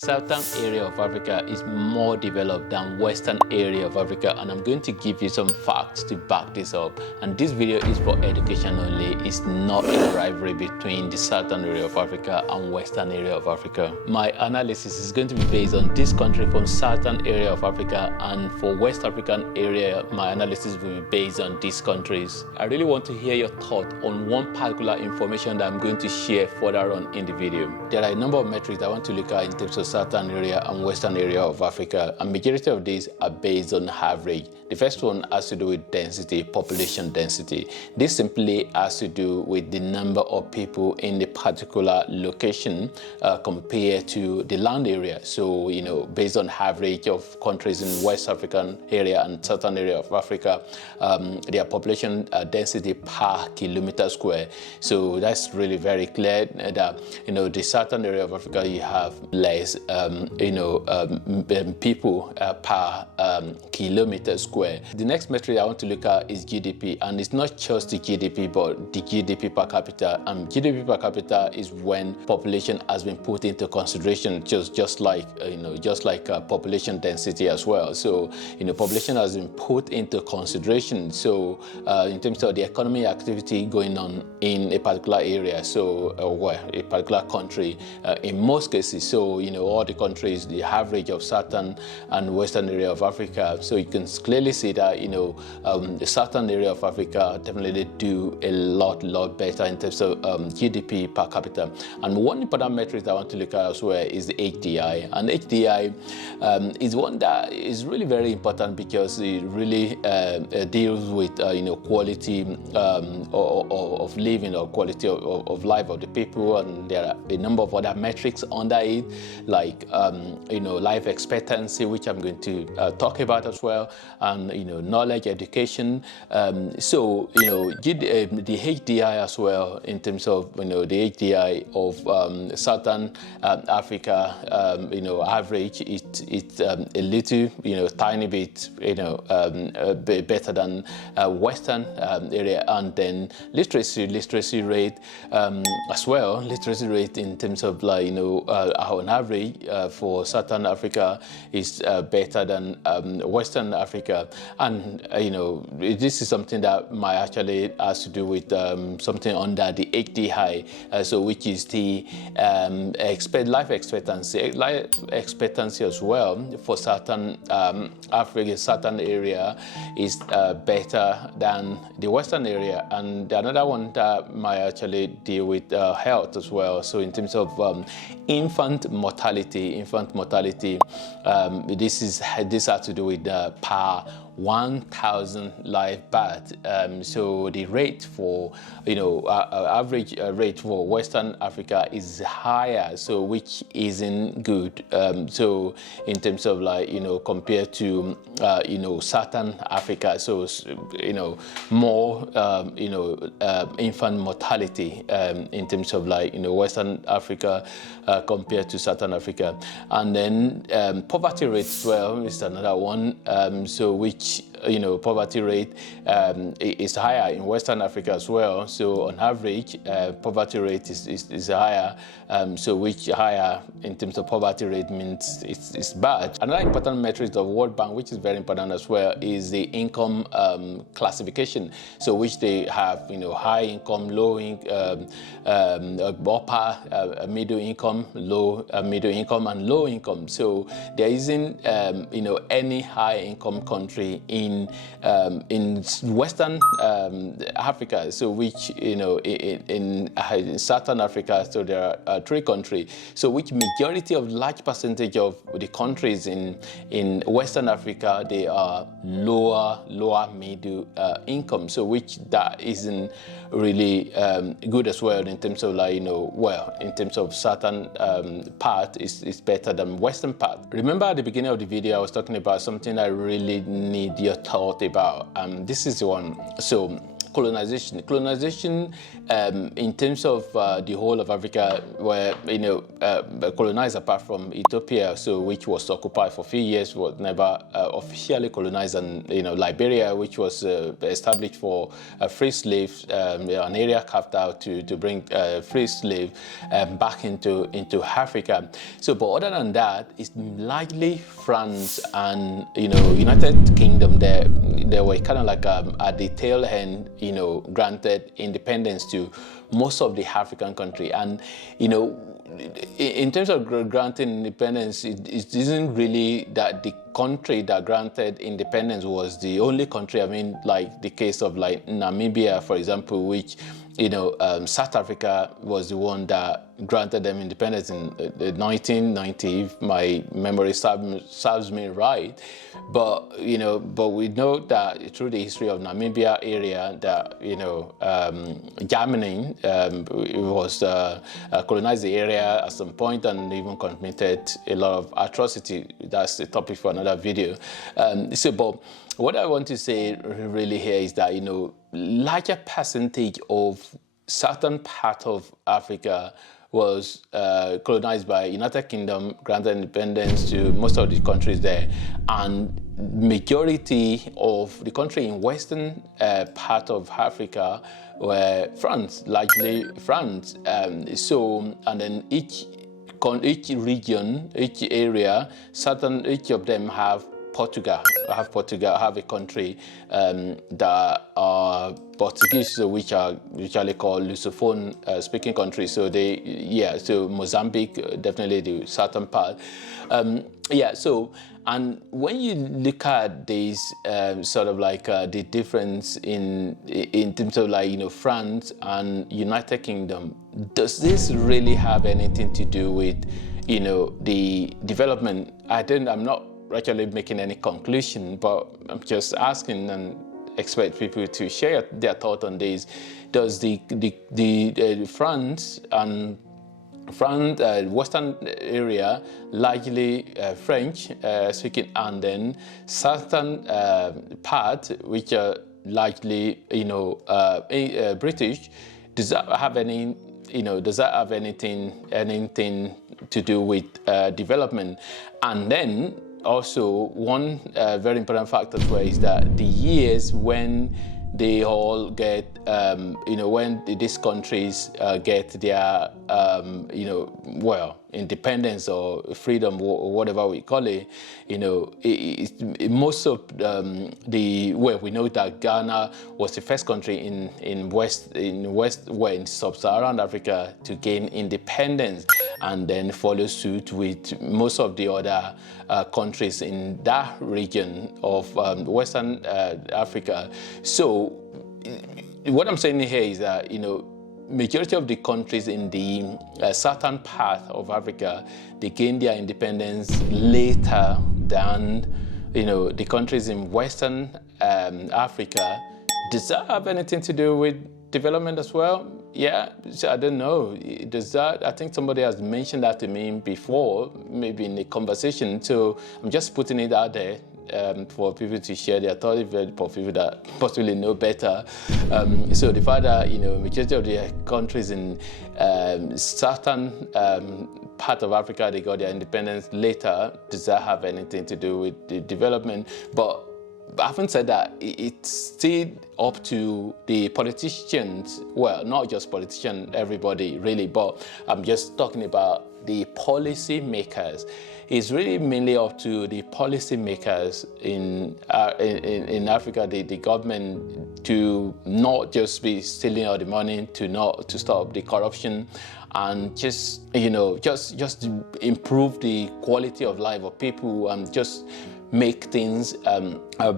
Southern area of Africa is more developed than Western area of Africa, and I'm going to give you some facts to back this up. And this video is for education only. It's not a rivalry between the Southern area of Africa and Western area of Africa. My analysis is going to be based on this country from Southern area of Africa, and for West African area, my analysis will be based on these countries. I really want to hear your thought on one particular information that I'm going to share further on in the video. There are a number of metrics I want to look at in terms of Southern area and Western area of Africa, and majority of these are based on average. The first one has to do with density, population density. This simply has to do with the number of people in the particular location compared to the land area. So, based on average of countries in West African area and Southern area of Africa, their population density per kilometer square. So that's really very clear that, the Southern area of Africa, you have less people per kilometer square. The next metric I want to look at is GDP, and it's not just the GDP but the GDP per capita. And GDP per capita is when population has been put into consideration, just like population density as well. So population has been put into consideration. So in terms of the economic activity going on in a particular area, so a particular country, in most cases. So all the countries, the average of Southern and Western area of Africa. So you can clearly see that the Southern area of Africa definitely do a lot better in terms of GDP per capita. And one important metric I want to look at as well is the HDI. And HDI is one that is really very important because it really deals with quality of living or quality of life of the people, and there are a number of other metrics under it, like life expectancy, which I'm going to talk about as well, and knowledge, education. So the HDI as well, in terms of the HDI of Southern Africa, average it's a little tiny bit better than Western area. And then literacy rate as well. Literacy rate in terms of on average for Southern Africa is better than Western Africa. And this is something that might actually has to do with something under the HDI, so which is the life expectancy. Life expectancy as well for Southern Africa, Southern area is better than the Western area. And another one that might actually deal with health as well. So in terms of infant mortality, this has to do with per 1,000 live birth. So the rate for average rate for Western Africa is higher, so which isn't good. So in terms of compared to Southern Africa, so more infant mortality in terms of Western Africa compared to Southern Africa. And then poverty rate as well is another one, so which poverty rate is higher in Western Africa as well. So on average, poverty rate is higher, so which higher in terms of poverty rate means it's bad. Another important metric of World Bank, which is very important as well, is the income classification. So which they have high income, low income, upper middle income, low middle income, and low income. So there isn't any high income country in Western Africa, so which in Southern Africa, so there are three countries, so which majority of large percentage of the countries in Western Africa, they are lower middle income, so which that isn't really good as well in terms of in terms of Southern part is better than Western part. Remember at the beginning of the video I was talking about something I really need your thought about. This is one. So colonization. Colonization, in terms of the whole of Africa, were colonized apart from Ethiopia, so which was occupied for a few years, was never officially colonized, and Liberia, which was established for free slaves, an area carved out to bring free slaves back into Africa. So, but other than that, it's largely France and United Kingdom. They were kind of like at the tail end, granted independence to most of the African country. And in terms of granting independence, it isn't really that the country that granted independence was the only country. I mean, like the case of like Namibia, for example, which South Africa was the one that granted them independence in 1990, if my memory serves me right. But but we know that through the history of Namibia area that Germany was colonized the area at some point and even committed a lot of atrocity. That's a topic for another video. But what I want to say really here is that larger percentage of certain part of Africa was colonized by United Kingdom, granted independence to most of the countries there, and majority of the country in western part of Africa were France, largely France. And then each region, each area, each of them have Portugal, have a country that are Portuguese, which are usually called Lusophone speaking countries. So so Mozambique, definitely the southern part. And when you look at these sort of like the difference in terms of like France and United Kingdom, does this really have anything to do with the development? I'm not actually making any conclusion, but I'm just asking and expect people to share their thought on this. Does the France and western area, largely French speaking, and then southern part, which are largely British, does that have any anything to do with development? And then also, one very important factor as well is that the years when they all get, when these countries get their, independence or freedom, or whatever we call it, most of we know that Ghana was the first country in sub-Saharan Africa to gain independence, and then follow suit with most of the other countries in that region of Western Africa. So what I'm saying here is that, majority of the countries in the southern part of Africa, they gained their independence later than, the countries in Western Africa. Does that have anything to do with development as well? Yeah, so I don't know. Does that? I think somebody has mentioned that to me before, maybe in a conversation. So I'm just putting it out there for people to share their thoughts, for people that possibly know better. So the fact that majority of the countries in southern part of Africa, they got their independence later, does that have anything to do with the development? But having said that, it's still up to the politicians, well, not just politicians, everybody really, but I'm just talking about the policy makers. It's really mainly up to the policy makers in Africa, the government, to not just be stealing all the money, to stop the corruption, and just improve the quality of life of people, and just make things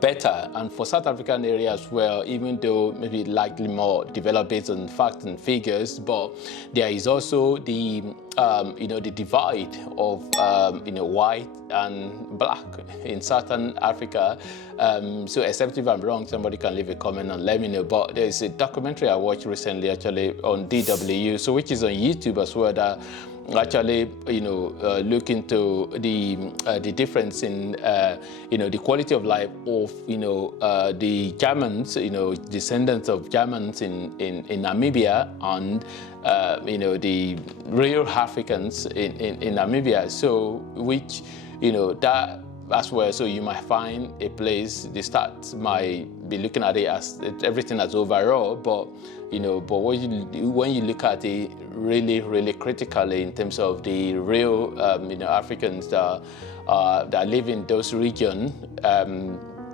better. And for South African area as well, even though maybe likely more developed based on facts and figures, but there is also the the divide of white and black in Southern Africa. So except if I'm wrong, somebody can leave a comment and let me know. But there's a documentary I watched recently actually on DW, so which is on YouTube as well, that actually, look into the difference in, the quality of life of, the Germans, descendants of Germans in Namibia, and, the real Africans in Namibia. So, which, that as well. So you might find a place, the stats might be looking at it as everything as overall, but when you look at it really, really critically in terms of the real, Africans that live in those regions,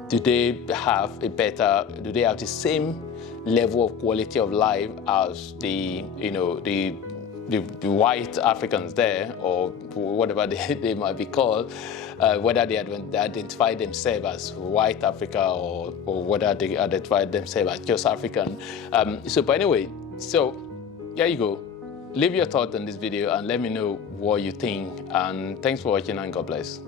do they have the same level of quality of life as the white Africans there, or whatever they might be called, whether they identify themselves as white Africa or whether they identify themselves as just African. But anyway, so there you go. Leave your thoughts on this video and let me know what you think. And thanks for watching, and God bless.